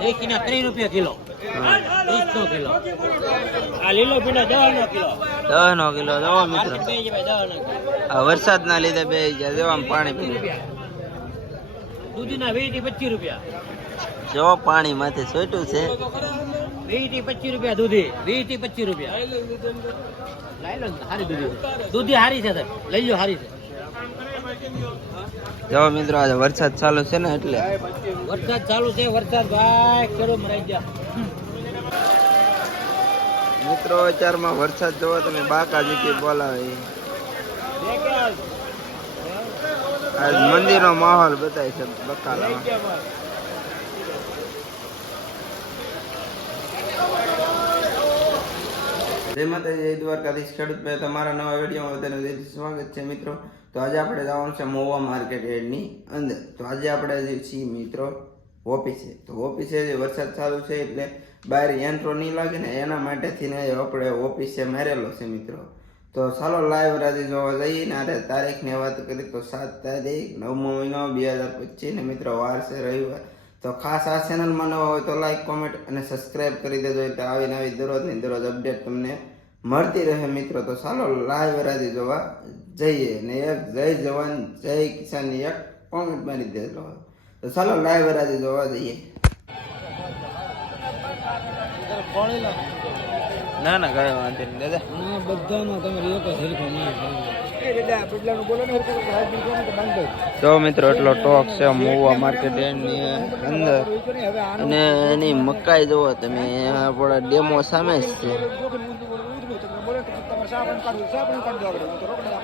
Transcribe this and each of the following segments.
દેશીના ત્રીસ રૂપિયા કિલો. ત્રીસ નો કિલો. આ લીલો દસ નો કિલો. દસ નો કિલો મિત્રો. આ વરસાદના લીધે બે જાય જો આમ પાણી પી દૂધીના વીસથી પચીસ રૂપિયા. જો પાણી માથે સોટ્યું છે. વીસથી પચીસ રૂપિયા દૂધી. વીસથી પચીસ રૂપિયા. દૂધી. દૂધી હારી છે સાહેબ. લઈ લો હારી છે. જો મિત્રો આજે વરસાદ ચાલુ છે ને એટલે. વરસાદ ચાલુ છે વરસાદ ભાઈ ખેડૂત મરાઈ ગયા. મિત્રો અત્યારમાં વરસાદ જોવો તમે બાકા જગ્યાએ બોલાવે આજ મંદિરનો માહોલ બતાય છે બકાલામાં. જય માતાજી જય દ્વારકાધીશ. ખેડૂત ભાઈ તમારા નવા વિડીયોમાં બધાનું સ્વાગત છે મિત્રો. તો આજે આપણે જવાનું છે મોવા માર્કેટ યાર્ડની અંદર. તો આજે આપણે જે છીએ મિત્રો, ઓફિસે. તો ઓફિસે જે વરસાદ ચાલુ છે એટલે બહાર યંત્રો નહીં લાગે ને એના માટેથી ને આપણે ઓફિસે મારેલો છે મિત્રો. તો ચાલો લાઈવ રાજી જોવા જઈએ ને આજે તારીખની વાત કરીએ તો સાત તારીખ, નવમો મહિનો, બે હજાર પચીસ ને મિત્રો વાર છે રવિવાર. તો ખાસ આ ચેનલમાં નવા હોય તો લાઈક કોમેન્ટ અને સબસ્ક્રાઇબ કરી દેજો. એટલે આવીને આવી દરરોજની દરરોજ અપડેટ તમને મળતી રહે મિત્રો. તો ચાલો લાઈવ રાજી જોવા જઈએ ને એક જય જવાન જય કિસાનની એક કોમેન્ટ મારી દેજો. તો ચાલો લાઈવ રાજી જોવા જઈએ. ના ના કઈ વાંધો નહીં. દાદા. બધાનો તમે લોકો સરખો હરખો તો મિત્રો એટલો ટોક છે મોવા માર્કેટની અંદર અને એની મકાઈ જુઓ તમે આપણા ડેમો સામે જ છે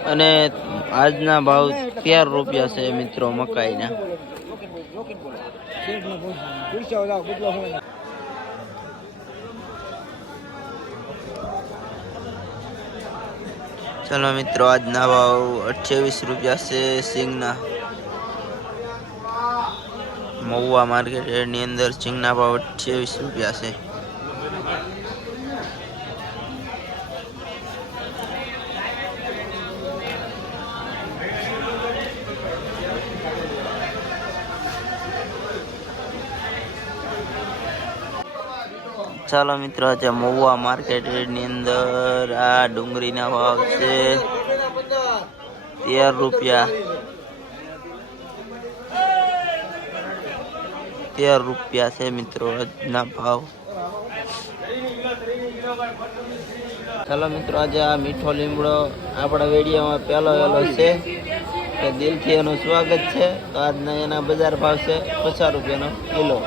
અને આજના ભાવ તેર રૂપિયા છે મિત્રો મકાઈના ચલો મિત્રો, આજના ભાવ અઠ્યાવીસ રૂપિયા છે સિંગના. મહુવા માર્કેટની અંદર સિંગના ભાવ અઠ્યાવીસ રૂપિયા છે. ચાલો મિત્રો, આજે મહુવા માર્કેટની અંદર આ ડુંગળીના ભાવ છે તેર રૂપિયા. તેર રૂપિયા છે મિત્રો, આજના ભાવ. ચાલો મિત્રો, આજે આ મીઠો લીમડો આપણા વેડિયામાં પહેલો વહેલો છે કે દિલથી એનું સ્વાગત છે. આજના એના બજાર ભાવ છે પચાસ રૂપિયાનો કિલો.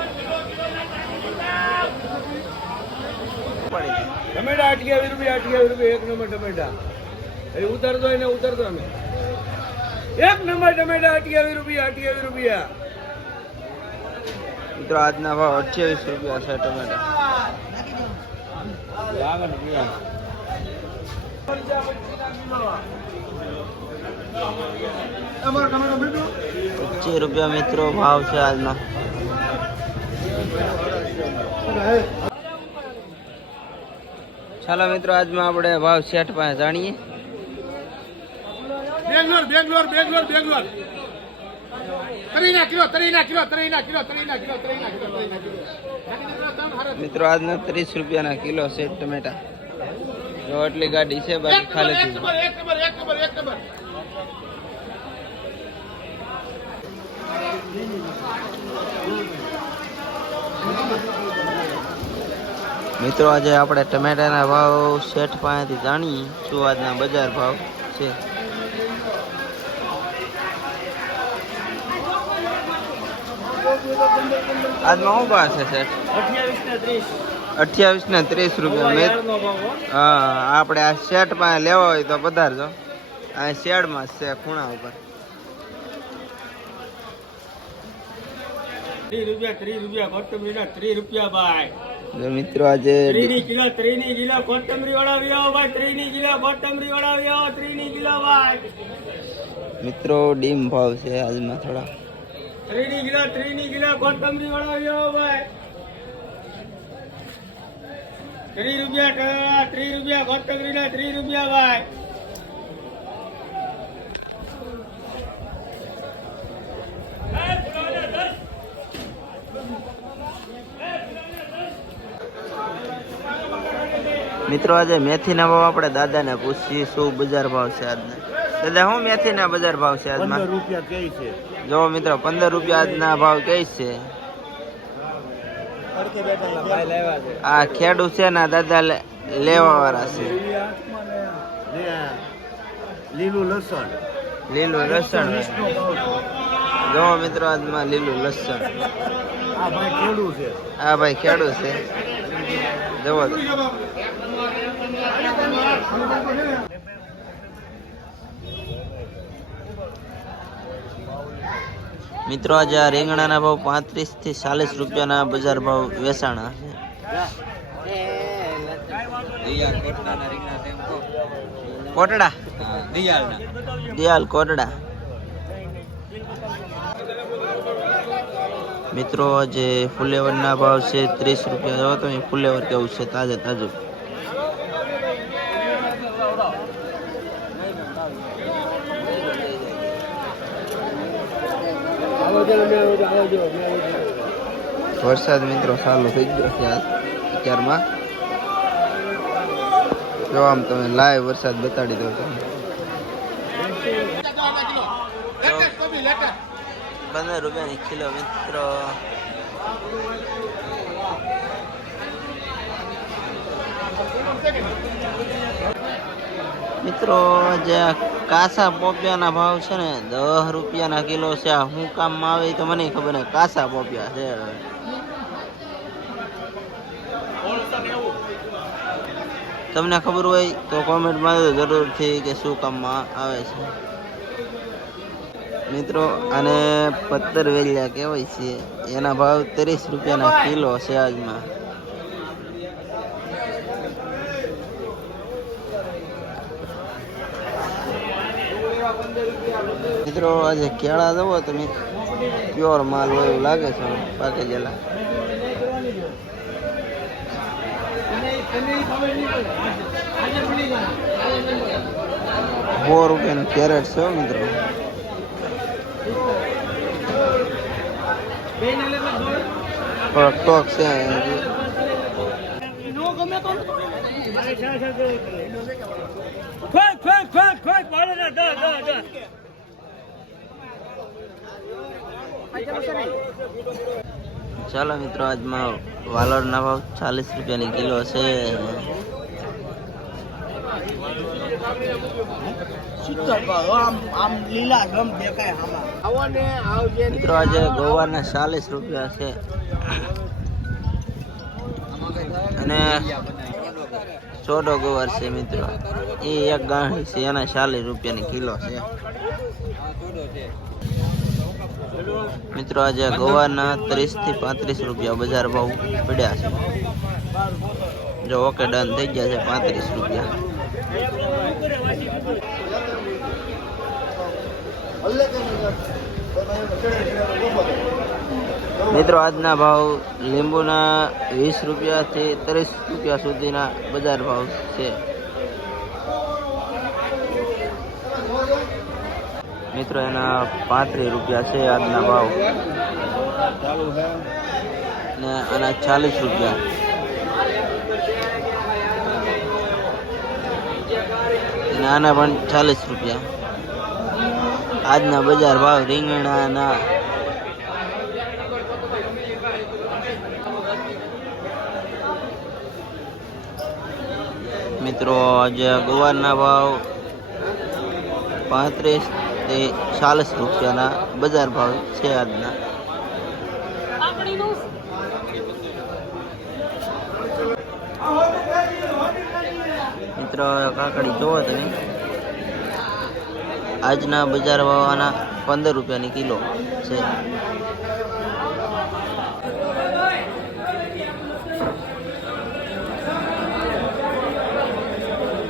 ટમેટા અઠ્યાવીસ રૂપિયા અઠ્યાવીસ રૂપિયા, એક નંબર ટમેટા. એ ઉતરતો એને ઉતરતો અમે. એક નંબર ટમેટા, અઠ્યાવીસ રૂપિયા અઠ્યાવીસ રૂપિયા. મિત્રો, આજના ભાવ અઠ્યાવીસ રૂપિયા છે ટમેટા. પચીસ રૂપિયા મિત્રો ભાવ છે આજનો. ચાલો મિત્રો આજમાં આપણે ભાવ શેઠ પાસે જાણીએ. બેંગ્લોર બેંગ્લોર બેંગ્લોર બેંગ્લોર. મિત્રો આજના ત્રીસ રૂપિયાના કિલો છે ટમેટા. જો આટલી ગાડી છે બાકી ખાલી એક નંબર એક નંબર એક નંબર એક નંબર મિત્રો, આજે આપણે ટમેટાના ભાવ શેઠ પાસેથી જાણીએ, શું આજના બજાર ભાવ છે? આજમાં શું ભાવ છે અઠ્યાવીસ ને ત્રીસ રૂપિયા હા, આપણે આ શેઠ પાસે લેવા હોય તો પધારજો. આ શેડમાં છે ખૂણા ઉપર. ત્રીસ રૂપિયા ભાઈ. મિત્રો આજે ત્રીની કિલો ત્રીની કિલો કોથમરી વડાવી આવો ભાઈ ત્રીની કિલો કોથમરી વડાવી આવો ત્રીની કિલો ભાઈ. મિત્રો ડીમ ભાવ છે આજમાં થોડા. ત્રીની કિલો ત્રીની કિલો કોથમરી વડાવી આવો ભાઈ. ત્રીસ રૂપિયા ત્રીસ રૂપિયા કોથમરીના ત્રીસ રૂપિયા ભાઈ. મિત્રો આજે મેથીના ભાવ આપણે દાદાને પૂછીએ શું બજાર ભાવ છે આજના? દાદા શું મેથીના બજાર ભાવ છે આજમાં? રૂપિયા કે છે. જો મિત્રો પંદર રૂપિયા આજના ભાવ કઈ છે? આ ખેડૂત છે ને દાદા લેવા વાળા છે. લીલું લસણ. લીલું લસણ જો મિત્રો આજમાં લીલું લસણ. આ ભાઈ ખેડૂ છે. આ ભાઈ ખેડૂત છે. જવો. મિત્રો, આજે આ રીંગણાના ભાવ પાંત્રીસથી ચાલીસ રૂપિયાના બજાર ભાવ વેચાણા છે. કોટડા? દિયાલ કોટડા. મિત્રો જે ફુલેવરના ભાવ છે ત્રીસ રૂપિયા. જો તમે ફુલેવર કેવું છે, તાજે તાજું આવો ચાલો મેં આવો આવો જો મેં આવો વરસાદ મિત્રો સારો થઈ ગયો છે અત્યારમાં. જો આમ તમે લાઈવ વરસાદ બતાડી દો તમે પંદર રૂપિયાની કિલો મિત્રો. મિત્રો, જે કાસા પોપિયાના ભાવ છે ને, દસ રૂપિયાના કિલો છે. આ શું કામમાં આવે તો મને ખબર નહીં. કાસા પોપિયા છે. તમને ખબર હોય તો કોમેન્ટમાં જરૂરથી કે શું કામમાં આવે છે. મિત્રો અને પત્તર વેલિયા કહેવાય છે. એના ભાવ ત્રીસ રૂપિયાના કિલો છે આજમાં. મિત્રો આજે કેળા જવો તમે પ્યોર માલ હોય એવું લાગે છે પાકે ગયેલા સો રૂપિયાનું કેરેટ છે મિત્રો ટોક છે. ફેક ફેક ફેક ફેક મારે ના દા દા દા ચાલો મિત્રો, આજમાં વાલોડના ભાવ ચાલીસ રૂપિયાની કિલો છે. મિત્રો, આજે ગોવાના ચાલીસ રૂપિયા છે. અને ચોડો ગોવાર છે મિત્રો. એ એક ગાંઠ છે, એના ચાલીસ રૂપિયાની કિલો છે. મિત્રો, આજે ગોવાના ત્રીસથી પાંત્રીસ રૂપિયા બજાર ભાવ પડ્યા છે. જો ઓકે, ડન થઈ ગયા છે પાંત્રીસ રૂપિયા. મિત્રો, આજના ભાવ લીંબુના વીસ રૂપિયાથી ત્રીસ રૂપિયા સુધીના બજાર ભાવ છે. મિત્રો એના પાંત્રીસ રૂપિયા છે આજના ભાવ. ને આના ચાલીસ રૂપિયા. અને આના પણ ચાલીસ રૂપિયા. આજના બજાર ભાવ રીંગણાના. મિત્રો આજે ગુવારના ભાવ પાંત્રીસ થી ચાલીસ રૂપિયાના બજાર ભાવ છે આજના. મિત્રો, કાકડી જોવો તમે. આજના બજાર ભાવના પંદર રૂપિયાની કિલો છે.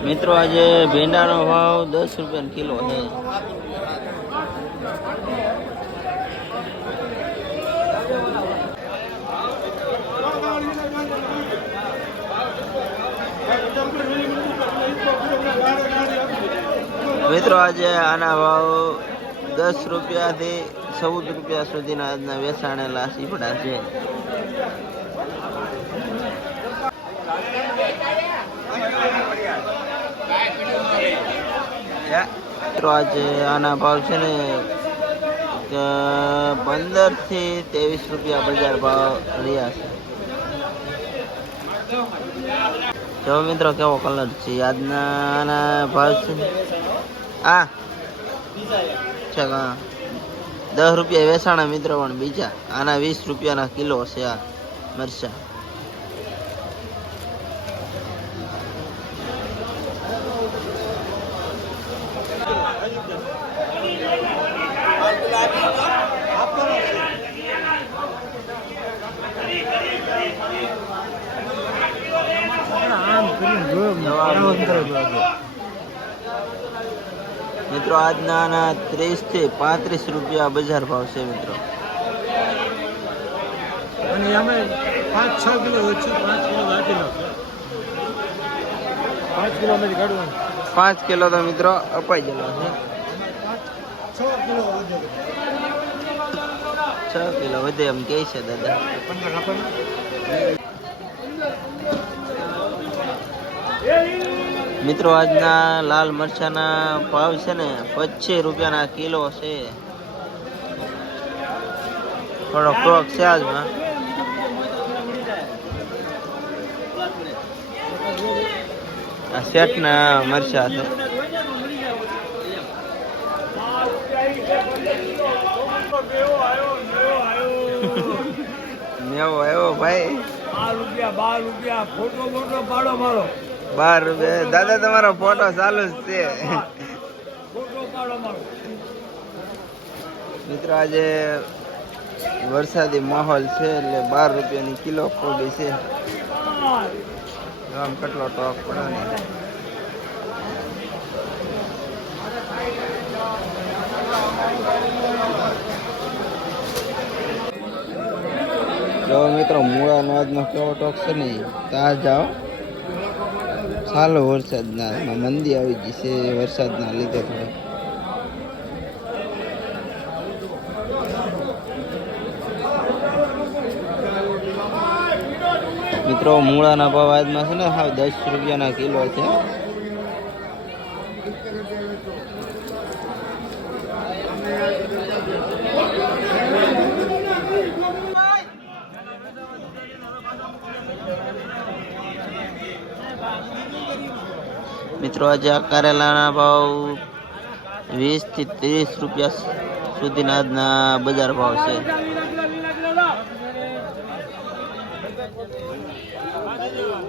મિત્રો, આજે ભીંડાનો ભાવ દસ રૂપિયાનો કિલો છે. મિત્રો, આજે આના ભાવ દસ રૂપિયાથી ચૌદ રૂપિયા સુધીના આજના વેચાણેલા સીપડા છે. મિત્રો, આજે આના ભાવ છે ને પંદરથી ત્રેવીસ રૂપિયા બજાર ભાવ રહ્યા છે. જો મિત્રો, કેવો કલર છે? આજના ભાવ છે. આ. છે હા દસ રૂપિયા વેચાણા મિત્રો પણ બીજા. આના વીસ રૂપિયાના કિલો છે આ મરચા. મિત્રો આજના ત્રીસથી પાંત્રીસ રૂપિયા બજાર ભાવ છે મિત્રો. અને અમે પાંચ છ કિલો ઓછું પાંચ કિલો પાંચ કિલો અમે કાઢવાનું. પાંચ કિલો તો મિત્રો અપાઈ ગયેલો છે. છ કિલો વધે એમ કે છે દાદા. મિત્રો, આજના લાલ મરચાના ભાવ છે ને, પચીસ રૂપિયાના કિલો છે. થોડો ફ્રોક છે આજમાં. આ શેઠના મરચા છે. મેવો આવ્યો ભાઈ. બાર રૂપિયા બાર રૂપિયા. ફોટો ફોટો પાડો મારો. બાર રૂપિયા. દાદા તમારો ફોટો ચાલુ જ છે. ફોટો પાડો મારો. મિત્રો આજે વરસાદી માહોલ છે એટલે બાર રૂપિયાની કિલો કોબી છે. આમ કેટલો ટોક પડે ને. જો મિત્રો, મૂળાનો આજનો કેવો ટોક છે ને જાઓ ચાલો વરસાદના મંદી આવી ગઈ છે, વરસાદના લીધે થોડી. મિત્રો, મૂળાના ભાવ આજમાં છે ને, હા, દસ રૂપિયાના કિલો છે. મિત્રો આજે આ કારેલાના ભાવ વીસથી ત્રીસ રૂપિયા સુધીના આજના બજાર ભાવ છે.